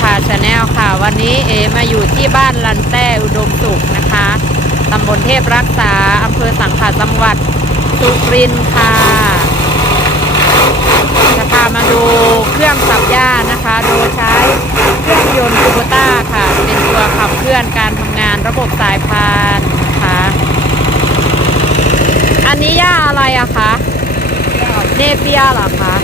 พาชาแนลค่ะ วันนี้เอมาอยู่ที่บ้านลันแต้อุดมสุขนะคะตำบลเทพรักษาอำเภอสังขะจังหวัดสุรินทร์ค่ะ จะพามาดูเครื่องสับหญ้านะคะ โดยใช้เครื่องยนต์คูโบต้าค่ะ เป็นตัวขับเคลื่อนการทำงานระบบสายพานนะคะ อันนี้หญ้าอะไรอะคะ เนเปียเหรอคะ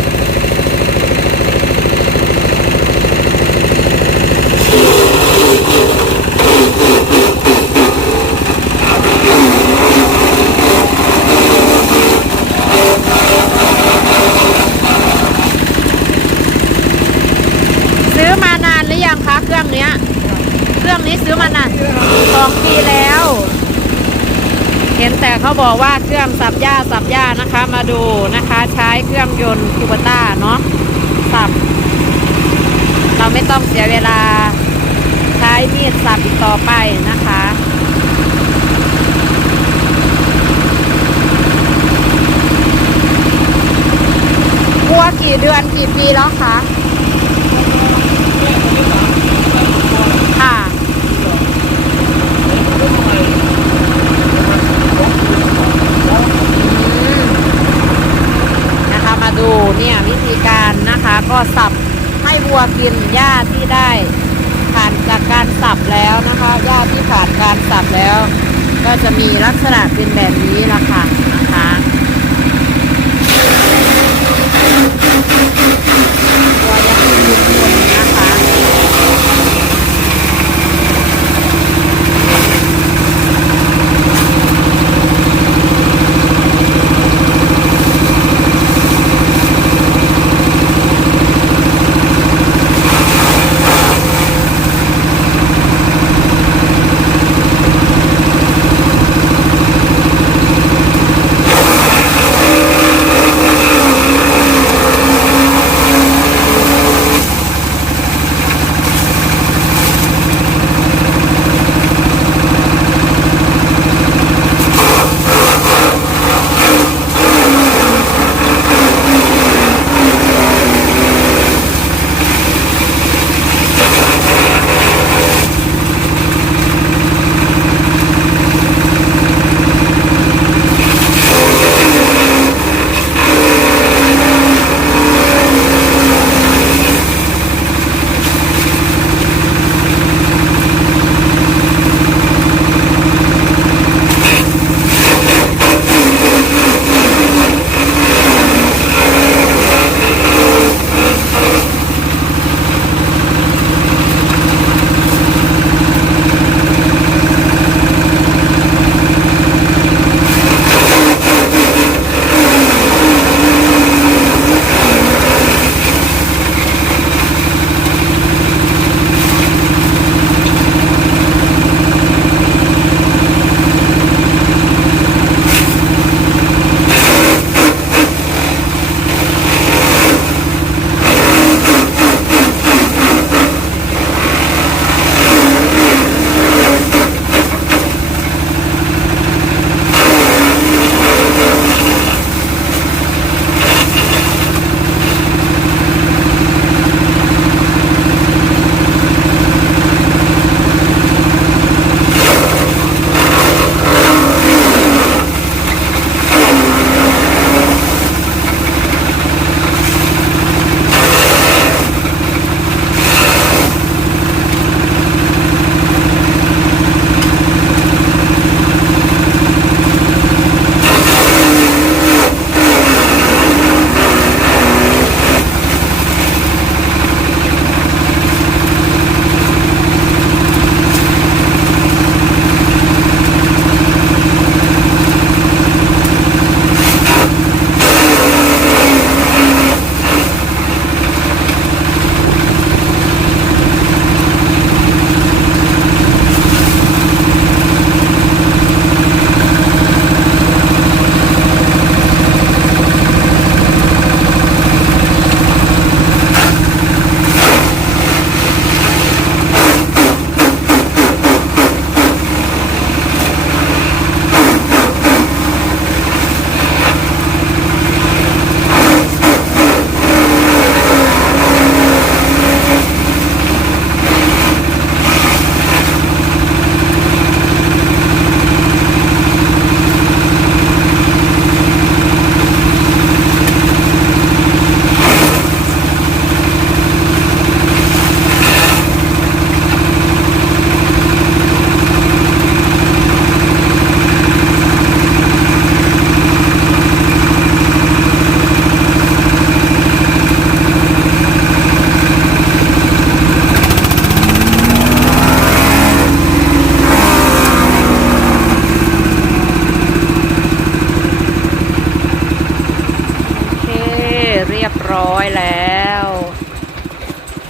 ซื้อมานานหรือยังคะเครื่องเนี้ย เครื่องนี้ ซื้อมานานสองปีแล้ว เห็นแต่เขาบอกว่าเครื่องสับหญ้าสับหญ้านะคะ มาดูนะคะ ใช้เครื่องยนต์คูเบต้าเนาะสับ เราไม่ต้องเสียเวลาใช้มีดสับอีกต่อไปนะคะวัวกี่เดือนกี่ปีแล้วคะ อืมนะคะมาดูเนี่ยวิธีการนะคะก็สับให้วัวกินหญ้าที่ได้ผ่านจากการสับแล้วนะคะหญ้าที่ผ่านการสับแล้ว ก็จะ มีลักษณะเป็น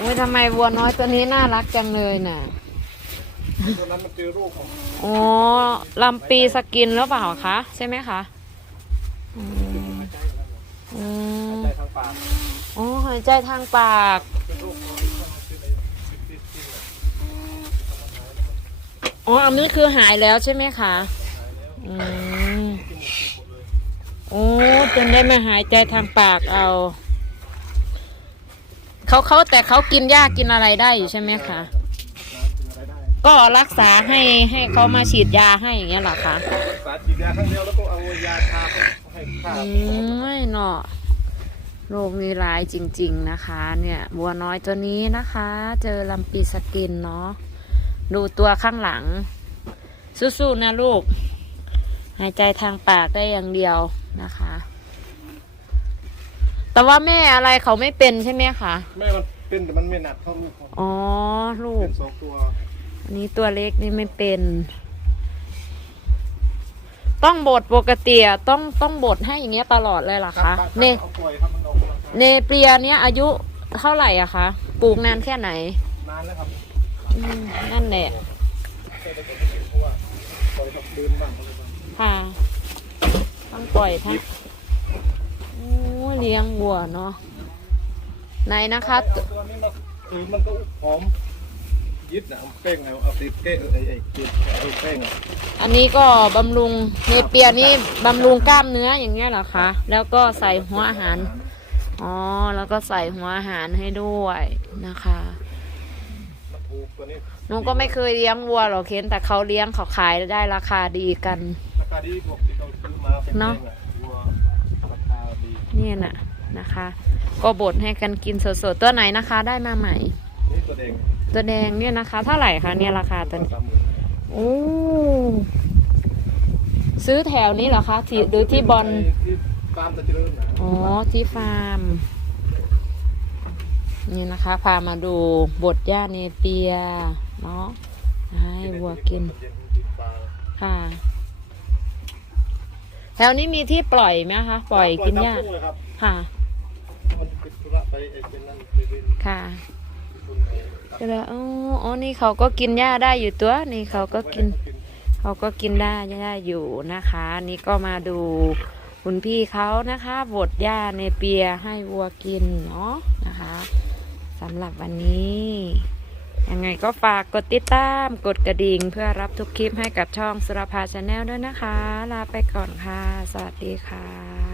อุ้ยทำไมวัวน้อยตัวนี้น่ารักจังเลยน่ะตัวนั้นมันเจอโรคของอ๋อลำปีสกินหรือเปล่าคะใช่ไหมคะอืมอืมใจทางปากอ๋อหายใจทางปากเป็นโรคของที่เข้ามาคือในติดติดติดเนี่ยอ๋ออันนี้คือหายแล้วใช่ไหมคะ อืมโอ้จนได้มาหายใจทางปากเอา เขาเขาแต่เขากินหญ้ากินอะไรได้อยู่ใช่ไหมคะ ก็รักษาให้ให้เขามาฉีดยาให้อย่างเงี้ยเหรอคะรักษาฉีดยาครั้งเดียวแล้วก็เอายาทาให้ฆ่าอืมไม่เนาะโรคนี้ร้ายจริง ๆนะคะ เนี่ย บัวน้อยตัวนี้นะคะ เจอลำปีสกินเนาะดูตัวข้างหลัง สู้ๆนะลูก หายใจทางปากได้อย่างเดียวนะคะ แต่ว่าแม่อะไรเขาไม่เป็นใช่ไหมคะแม่มันเป็นแต่มันไม่หนักเท่าลูกเขาอ๋อลูกเป็นสองตัวอันนี้ตัวเล็กนี่ไม่เป็น ต้องบดปกติอะต้องต้องบดให้อย่างเงี้ยตลอดเลยเหรอครัคะบเนเอาปล่อยครับมันออกกำลังกายเนเปียเนี้ยอายุเท่าไหร่อะคะปลูกนานแค่ไหนนานแล้วครับอืมนั่นแหละเพราะว่าปล่อยครับเดินบ้างอะไรบ้างค่ะ ต้องปล่อยทั้งโอ้ เลี้ยงวัวเนาะไหนนะคะเอาตัวนี้มาคือมันก็หอมยึดนะเอาแป้งเอาเอาติดเกะไอ้ไอ้เกล็ดไอ้แป้งอะอันนี้ก็บำรุงเนเปียนี่บำรุงกล้ามเนื้ออย่างเงี้ยเหรอคะแล้วก็ใส่หัวอาหารอ๋อแล้วก็ใส่หัวอาหารให้ด้วยนะคะมันถูกตัวนี้หนูก็ไม่เคยเลี้ยงวัวหรอกเห็นแต่เขาเลี้ยงเขาขายได้ราคาดีกัน ราคาดีพวกที่เขาซื้อมาเป็นเนอะแป้งอะวัวราคาดี เนี่ยน่ะนะคะ ก็บดให้กันกินสดๆตัวไหนนะคะ ได้มาใหม่ นี่ตัวแดงตัวแดงเนี่ยนะคะ เท่าไหร่คะเนี่ยราคาตัวนี้โอ้ซื้อแถวนี้เหรอคะที่หรือที่บอลที่ฟาร์มตะเจริญนะอ๋อที่ฟาร์ม นี่นะคะ พามาดูบดหญ้าเนเปียเนาะให้วัวกินค่ะ แถวนี้มีที่ปล่อยไหมคะ ปล่อยกินหญ้าปล่อยตมทุ่งเลยครับค่ะมันเป็นธุระไปไอ้เป็นนั่นไปเป็นค่ะคุณไอ้ก็เลยอ๋ออ๋อนี่เขาก็กินหญ้าได้อยู่ตัว นี่เขาก็กิน เขาก็กินได้ได้อยู่นะคะ นี่ก็มาดูคุณพี่เขานะคะบดหญ้าในเปียให้วัวกินเนาะนะคะสำหรับวันนี้ ยังไงก็ฝากกดติดตาม กดกระดิ่ง เพื่อรับทุกคลิปให้กับช่องสุรภาชาแนลด้วยนะคะ ลาไปก่อนค่ะ สวัสดีค่ะ